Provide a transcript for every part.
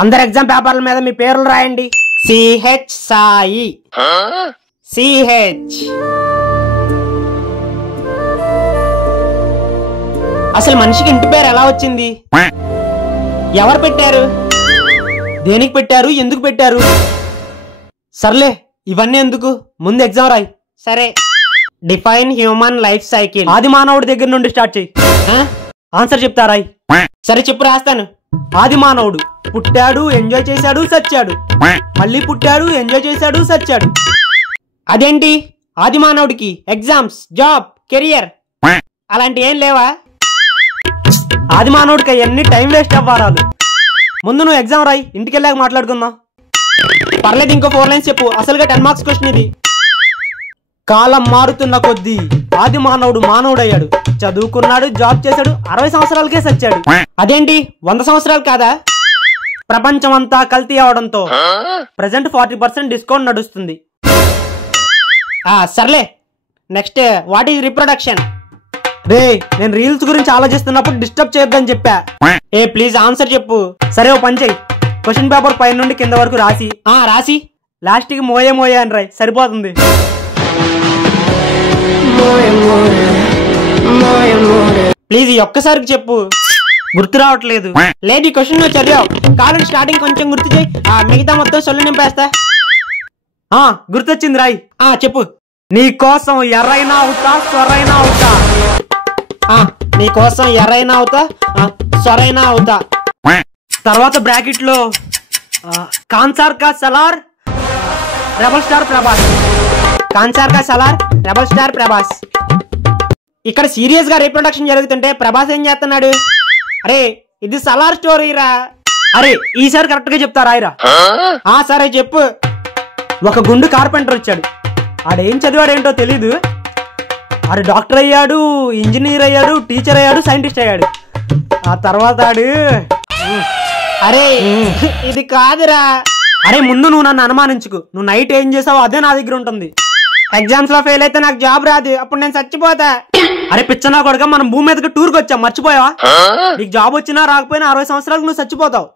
అందరు ఎగ్జామ్ పేపర్ల మీద మీ పేర్లు రాయండి. సిహెచ్ సాయి. సిహెచ్. అసలు మనిషికి ఇంటి పేరు ఎలా వచ్చింది? ఎవరు పెట్టారు? దేనికి పెట్టారు? ఎందుకు పెట్టారు? సర్లే ఇవన్నీ ఎందుకు, ముందు ఎగ్జామ్ రాయి. సరే. Define human life cycle. ఆది మానవుడి దగ్గర నుండి స్టార్ట్ చేయి. ఆన్సర్ చెప్తా రాయి. సరే చెప్పు, రాస్తాను. ఆది మానవుడు పుట్టాడు, ఎంజాయ్ చేశాడు, సచ్చాడు. మళ్ళీ పుట్టాడు, ఎంజాయ్ చేశాడు, సచ్చాడు. అదేంటి? ఆది మానవుడికి ఎగ్జామ్స్, జాబ్, కెరియర్ అలాంటి ఏం లేవా? ఆది మానవుడికి అవన్నీ టైం వేస్ట్ అవ్వారాలు. ముందు నువ్వు ఎగ్జామ్ రాయి, ఇంటికి వెళ్ళాక మాట్లాడుకుందాం. పర్లేదు, ఇంకో 4 లైన్స్ చెప్పు. అసలుగా 10 మార్క్స్ క్వశ్చన్ ఇది. కాలం మారుతున్న కొద్దీ ఆది మానవుడు మానవుడయ్యాడు, చదువుకున్నాడు, జాబ్ చేశాడు, 60 సంవత్సరాలకే సచ్చాడు. అదేంటి 100 సంవత్సరాలు కాదా? ప్రపంచం అంతా కల్తీ అవడంతో ప్రెసెంట్ 40% డిస్కౌంట్ నడుస్తుంది. సర్లే, నెక్స్ట్ వాట్ ఈజ్ రిప్రొడక్షన్? రే, నేను రీల్స్ గురించి ఆలోచిస్తున్నప్పుడు డిస్టర్బ్ చేయొద్దని చెప్పా. ప్లీజ్ ఆన్సర్ చెప్పు. సరే, ఓ పని చెయ్యి. క్వశ్చన్ పేపర్ పై నుండి కింద వరకు రాసి లాస్ట్ కి మోయే మోయే అని రాయి, సరిపోతుంది. ప్లీజ్ ఈ ఒక్కసారికి చెప్పు. గుర్తు రావట్లేదు. లేదు, ఈ క్వశ్చన్ నువ్వు చదివావు. కాలేజ్ స్టార్టింగ్ కొంచెం గుర్తు చేయి, మిగతా మొత్తం సొల్లు నింపేస్తా. గుర్తొచ్చింది, రాయి. చెప్పు. నీ కోసం ఎర్రైనా అవుతా, సొరైనా అవుతా. నీ కోసం ఎర్రైనా అవుతా, సొరైనా అవుతా. తర్వాత బ్రాకెట్ లో కాన్సార్ కా సలార్ రెబల్ స్టార్ ప్రభాస్. కాన్సార్ కా సలార్ రెబల్ స్టార్ ప్రభాస్. ఇక్కడ సీరియస్ గా రీప్రొడక్షన్ జరుగుతుంటే ప్రభాస్ ఏం చేస్తున్నాడు? అరే, ఇది సలార్ స్టోరీ రా. అరే, ఈసారి కరెక్ట్ గా చెప్తా, రాయిరా. సరే చెప్పు. ఒక గుండు కార్పెంటర్ వచ్చాడు. ఆడేం చదివాడేంటో తెలీదు. ఆడు డాక్టర్ అయ్యాడు, ఇంజనీర్ అయ్యాడు, టీచర్ అయ్యాడు, సైంటిస్ట్ అయ్యాడు. ఆ తర్వాత అరే ఇది కాదురా. అరే, ముందు నువ్వు నన్ను అనుమానించుకు. నువ్వు నైట్ ఏం చేసావో అదే నా దగ్గర ఉంటుంది. ఎగ్జామ్స్ లో ఫెయిల్ అయితే నాకు జాబ్ రాదు, అప్పుడు నేను చచ్చిపోతా. అరే పిచ్చనా కొడుక, మనం భూమి మీదకి టూర్కి వచ్చాం, మర్చిపోయావా? నీకు జాబ్ వచ్చినా రాకపోయినా 60 సంవత్సరాలకు నువ్వు చచ్చిపోతావు.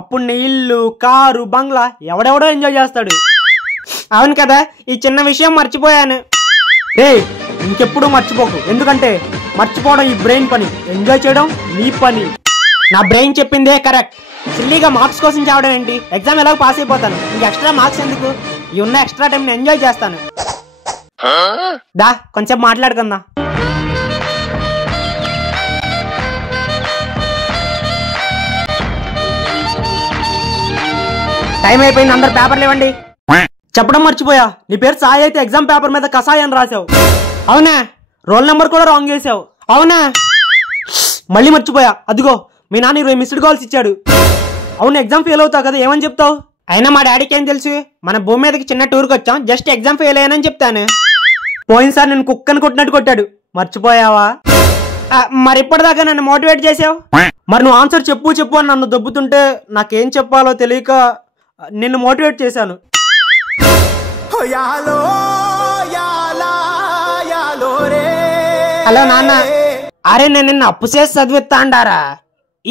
అప్పుడు నీ ఇల్లు, కారు, బంగ్లా ఎవడెవడో ఎంజాయ్ చేస్తాడు. అవును కదా, ఈ చిన్న విషయం మర్చిపోయాను. ఇంకెప్పుడు మర్చిపోకు, ఎందుకంటే మర్చిపోవడం ఈ బ్రెయిన్ పని, ఎంజాయ్ చేయడం నీ పని. నా బ్రెయిన్ చెప్పిందే కరెక్ట్. సిల్లీగా మార్క్స్ కోసం చావడం ఏంటి? ఎగ్జామ్ ఎలాగో పాస్ అయిపోతాను, ఇంక ఎక్స్ట్రా మార్క్స్ ఎందుకు? ఈ ఉన్న ఎక్స్ట్రా టైం ఎంజాయ్ చేస్తాను. దా కొంచెం మాట్లాడుకుందాం. టైం అయిపోయింది, అందరు పేపర్లు ఇవ్వండి. చెప్పడం మర్చిపోయా, నీ పేరు సాయి అయితే ఎగ్జామ్ పేపర్ మీద కసాయి అని రాసావు. అవునా? రోల్ నెంబర్ కూడా రాంగ్ చేసావు. అవునా? మళ్ళీ మర్చిపోయా, అదిగో మీ నాన్న 20 మిస్డ్ కాల్స్ ఇచ్చాడు. అవును, ఎగ్జామ్ ఫెయిల్ అవుతావు కదా, ఏమని చెప్తావు? అయినా మా డాడీకి ఏం తెలుసు, మన భూమి మీదకి చిన్న టూర్కి వచ్చాం, జస్ట్ ఎగ్జామ్ ఫెయిల్ అయ్యానని చెప్తాను. పోయినసారి నేను కుక్కని కొట్టినట్టు కొట్టాడు, మర్చిపోయావా? మరి ఇప్పటిదాకా నన్ను మోటివేట్ చేసావు. మరి నువ్వు ఆన్సర్ చెప్పు అని నన్ను దొబ్బుతుంటే నాకేం చెప్పాలో తెలియక నిన్ను మోటివేట్ చేశాను. హలో నాన్న. అరే, నేను నిన్ను అప్పు చేసి చదివిస్తా అంటారా?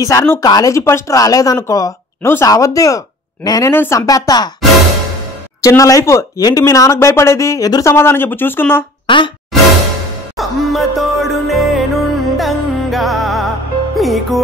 ఈసారి నువ్వు కాలేజీ ఫస్ట్ రాలేదనుకో, నువ్వు సావద్దు, నేను చంపేస్తా. చిన్న లైఫ్ ఏంటి మీ నాన్నకు భయపడేది? ఎదురు సమాధానం చెప్పు, చూసుకుందాం. అమ్మ తోడు నేనుండంగా మీకు